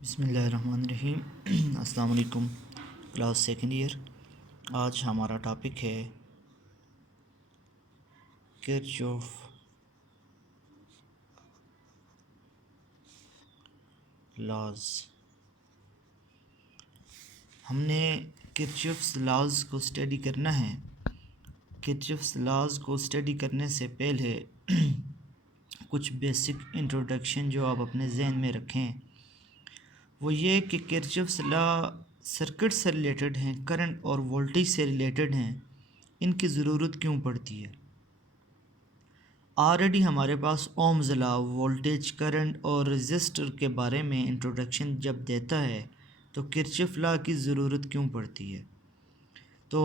बिस्मिल्लाहिर्रहमानिर्रहीम। अस्सलाम वालेकुम। Class second year. आज हमारा टॉपिक है किरचॉफ लॉज। हमने किरचॉफ्स लॉज को स्टडी करना है। किरचॉफ्स लॉज को स्टडी करने से पहले कुछ बेसिक इंट्रोडक्शन जो आप अपने जहन में रखें वो ये कि किरचॉफ्स लॉ सर्किट से रिलेटेड हैं, करंट और वोल्टेज से रिलेटेड हैं। इनकी ज़रूरत क्यों पड़ती है? ऑलरेडी हमारे पास ओम्स लॉ वोल्टेज, करंट और रेजिस्टर के बारे में इंट्रोडक्शन जब देता है तो किरचॉफ लॉ की ज़रूरत क्यों पड़ती है? तो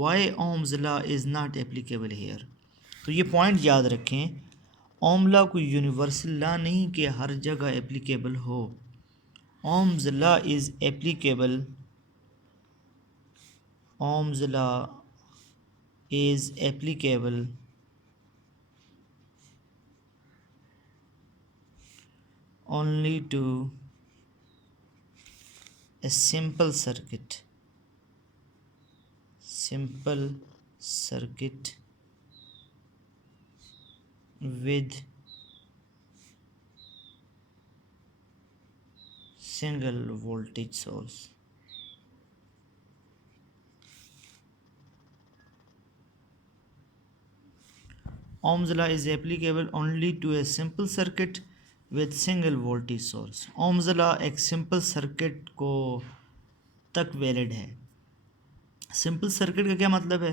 why Ohm's law is not applicable here. तो ये पॉइंट याद रखें, ओम लॉ कोई यूनिवर्सल लॉ नहीं कि हर जगह एप्लीकेबल हो। Ohm's law is applicable, Ohm's law is applicable only to a simple circuit with single voltage source. Ohm's law is applicable only to a simple circuit with single voltage source. Ohm's law एक simple circuit को तक valid है। Simple circuit का क्या मतलब है?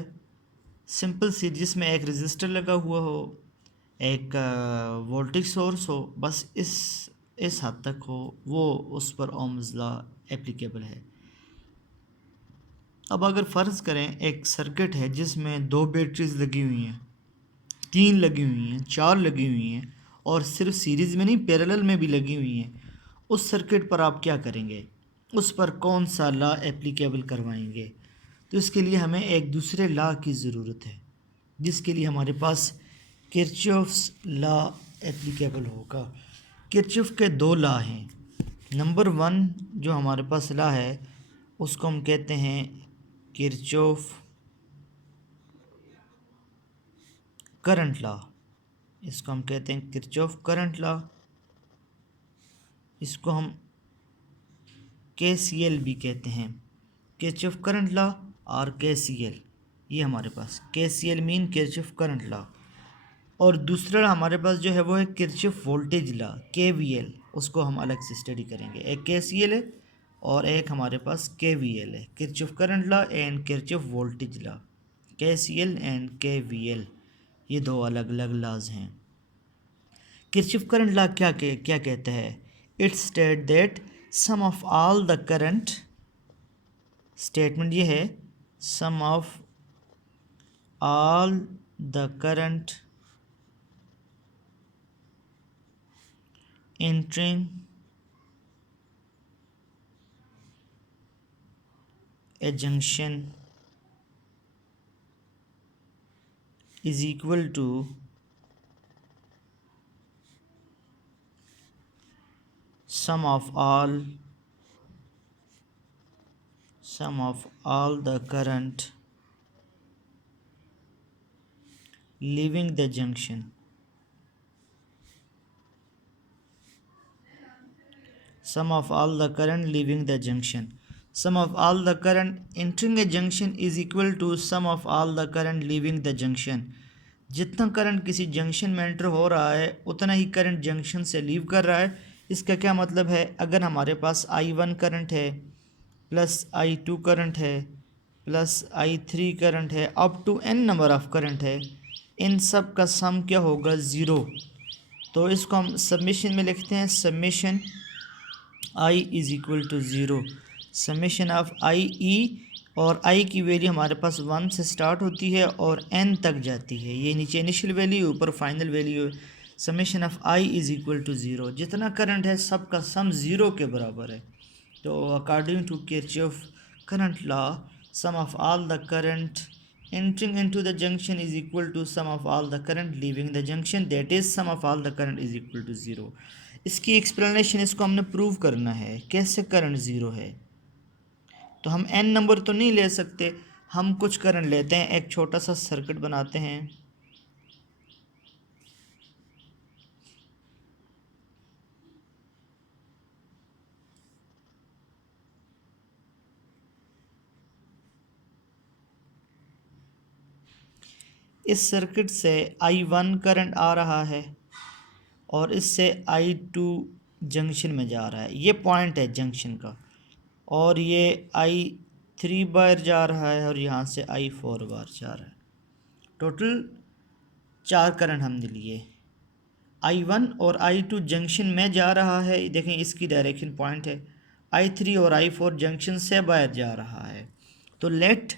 Simple सी जिसमें एक रेजिस्टर लगा हुआ हो, एक वोल्टेज सोर्स हो, बस इस हद तक हो, वो उस पर ओम्स लॉ एप्लीकेबल है। अब अगर फ़र्ज़ करें एक सर्किट है जिसमें 2 बैटरीज लगी हुई हैं, 3 लगी हुई हैं, 4 लगी हुई हैं और सिर्फ सीरीज़ में नहीं पैरेलल में भी लगी हुई हैं, उस सर्किट पर आप क्या करेंगे? उस पर कौन सा लॉ एप्लीकेबल करवाएंगे? तो इसके लिए हमें एक दूसरे लॉ की ज़रूरत है, जिसके लिए हमारे पास किरचॉफ्स लॉ एप्लीकेबल होगा। किरचॉफ के 2 लॉ हैं। नंबर 1 जो हमारे पास लॉ है उसको हम कहते हैं किरचॉफ करंट लॉ। इसको हम कहते हैं किरचॉफ करंट लॉ। इसको हम KCL भी कहते हैं, किरचॉफ करंट लॉ और KCL। ये हमारे पास KCL mean Kirchhoff current law. और दूसरा हमारे पास जो है वो है किरचॉफ वोल्टेज लॉ, KVL। उसको हम अलग से स्टडी करेंगे। एक KCL है और एक हमारे पास KVL है, Kirchhoff current law and Kirchhoff voltage law. KCL and KVL ये 2 अलग अलग लॉज हैं। किरचॉफ करंट लॉ क्या कहता है? It state that sum of all the current, statement ये है, sum of all the current entering a junction is equal to sum of all the current leaving the junction. Sum of all the current leaving the junction. Sum of all the current entering a junction is equal to sum of all the current leaving the junction. जितना current किसी junction में enter हो रहा है उतना ही current junction से leave कर रहा है। इसका क्या मतलब है? अगर हमारे पास I1 करंट है प्लस I2 करंट है प्लस I3 करंट है up to n number of current है, इन सब का सम क्या होगा? ज़ीरो। तो इसको हम सबमिशन में लिखते हैं, summation I is equal to zero, summation of I E. और I की वैल्यू हमारे पास 1 से स्टार्ट होती है और n तक जाती है। ये नीचे इनिशियल वैल्यू, ऊपर final value. Summation of I is equal to zero. जितना करंट है सब का सम ज़ीरो के बराबर है। तो according to Kirchhoff current law, sum of all the current entering into the junction is equal to sum of all the current leaving the junction, that is sum of all the current is equal to 0. इसकी explanation, इसको हमने prove करना है कैसे current zero है। तो हम n number तो नहीं ले सकते, हम कुछ करंट लेते हैं, एक छोटा सा सर्किट बनाते हैं। इस सर्किट से I1 करंट आ रहा है और इससे I2 जंक्शन में जा रहा है, ये पॉइंट है जंक्शन का, और ये I3 बाहर जा रहा है और यहाँ से I4 बाहर जा रहा है। टोटल 4 करंट हमने लिए। I1 और I2 जंक्शन में जा रहा है, देखें इसकी डायरेक्शन पॉइंट है। I3 और I4 जंक्शन से बाहर जा रहा है। तो late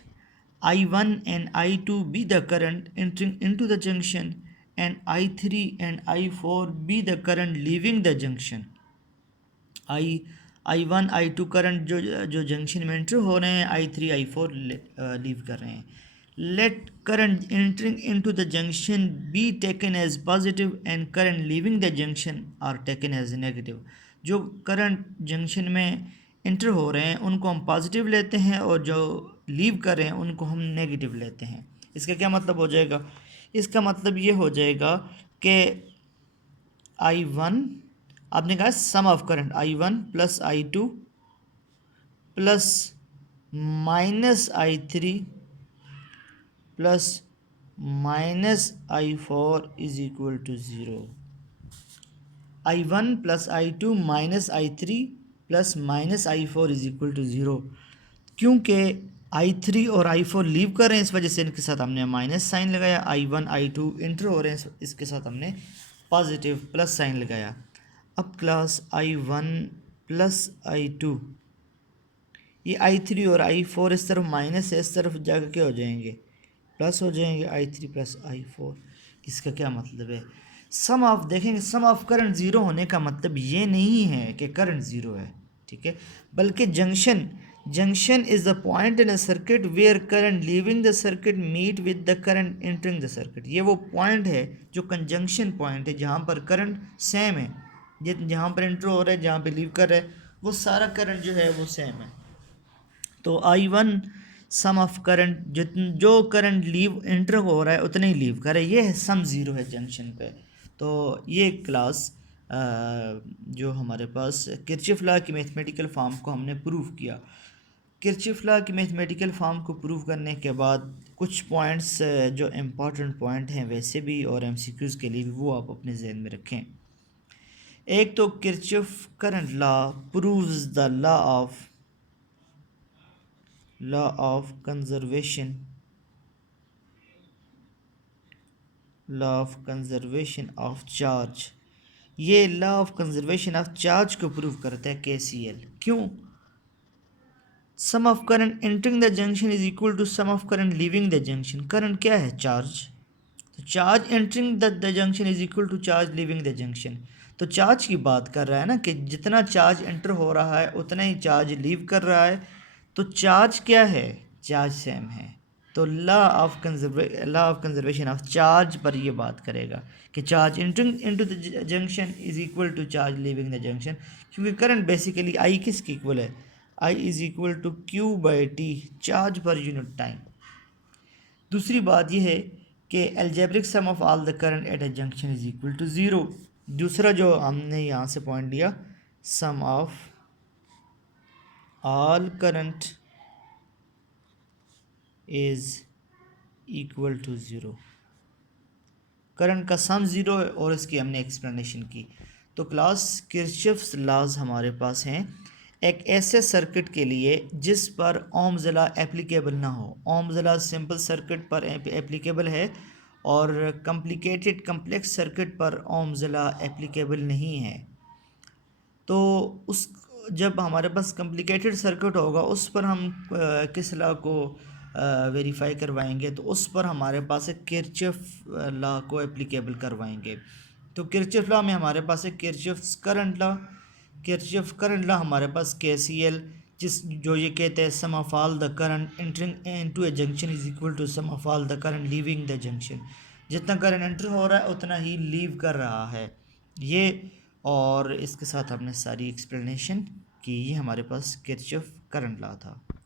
I1 and I2 be the current entering into the junction and I3 and I4 be the current leaving the junction। I1 I2 current जो जंक्शन में एंटर हो रहे हैं, I3 I4 लीव कर रहे हैं। Let current entering into the junction be taken as positive and current leaving the junction are taken as negative. जो current junction में एंटर हो रहे हैं उनको हम पॉजिटिव लेते हैं और जो लीव कर रहे हैं उनको हम नेगेटिव लेते हैं। इसका क्या मतलब हो जाएगा? इसका मतलब ये हो जाएगा कि I1, आपने कहा sum of current I1 plus I2 plus minus I3 plus minus I4 is equal to zero. I1 plus I2 minus I3 plus minus I4 is equal to zero. क्योंकि I3 और I4 लीव कर रहे हैं, इस वजह से इनके साथ हमने माइनस साइन लगाया। I1 I2 इंटर हो रहे हैं, इसके साथ हमने पॉजिटिव प्लस साइन लगाया। अब क्लास I1 प्लस I2, ये I3 और I4 इस तरफ माइनस है, इस तरफ जाकर क्या हो जाएंगे? प्लस हो जाएंगे। I3 plus I4। इसका क्या मतलब है? सम ऑफ, देखेंगे सम ऑफ करंट ज़ीरो होने का मतलब ये नहीं है कि करंट ज़ीरो है, ठीक है, बल्कि junction is the point in a circuit where current leaving the circuit meet with the current entering the circuit. ये वो पॉइंट है जो कंजंक्शन पॉइंट है, जहाँ पर करंट सेम है, जहाँ पर एंटर हो रहा है, जहाँ पर लीव कर रहा है, वो सारा करंट जो है वो सेम है। तो I1 सम ऑफ करंट, जो करंट लीव एंटर हो रहा है उतने ही लीव करे, ये है सम ज़ीरो है जंक्शन पे। तो ये क्लास जो हमारे पास किरचॉफ लॉ की मैथमेटिकल फॉर्म को हमने प्रूव किया। किरचॉफ लॉ की मैथमेटिकल फॉर्म को प्रूव करने के बाद कुछ पॉइंट्स जो इम्पोर्टेंट पॉइंट हैं वैसे भी और MCQs के लिए भी, वो आप अपने जहन में रखें। एक तो Kirchhoff current law proves the law of conservation of charge. ये law of conservation of charge को प्रूव करता है KCL। क्यों? Sum of current entering the junction is equal to sum of current leaving the junction. Current क्या है? Charge. तो charge entering the junction is equal to charge leaving the junction. तो charge की बात कर रहा है ना, कि जितना चार्ज एंटर हो रहा है उतना ही चार्ज लीव कर रहा है। तो चार्ज क्या है? चार्ज सेम है। तो law of conservation of charge पर ये बात करेगा कि charge entering into the junction is equal to charge leaving the junction. क्योंकि करंट बेसिकली I किसके इक्वल है? I is equal to Q/T, charge पर यूनिट टाइम। दूसरी बात यह है कि algebraic sum of all the current at a junction is equal to zero. दूसरा जो हमने यहाँ से पॉइंट लिया, sum of all current is equal to zero. Current का सम ज़ीरो है और इसकी हमने एक्सप्लेनेशन की। तो क्लास किरचॉफ्स लॉज हमारे पास हैं एक ऐसे सर्किट के लिए जिस पर ओम्स लॉ एप्लीकेबल ना हो। ओम्स लॉ सिंपल सर्किट पर एप्लीकेबल है और कॉम्प्लिकेटेड कम्प्लेक्स सर्किट पर ओम्स लॉ एप्लीकेबल नहीं है। तो उस जब हमारे पास कॉम्प्लिकेटेड सर्किट होगा उस पर हम किस लॉ को वेरीफाई करवाएंगे? तो उस पर हमारे पास एक किरचॉफ लॉ को एप्लीकेबल करवाएंगे। तो किरचॉफ लॉ में हमारे पास एक Kirchhoff's current law. Kirchhoff current law हमारे पास KCL, जो ये कहते हैं sum of all the current entering into a junction is equal to sum of all the current leaving the junction. जितना करंट एंटर हो रहा है उतना ही लीव कर रहा है। ये और इसके साथ हमने सारी एक्सप्लेनेशन की। ये हमारे पास किरचॉफ करंट लॉ था।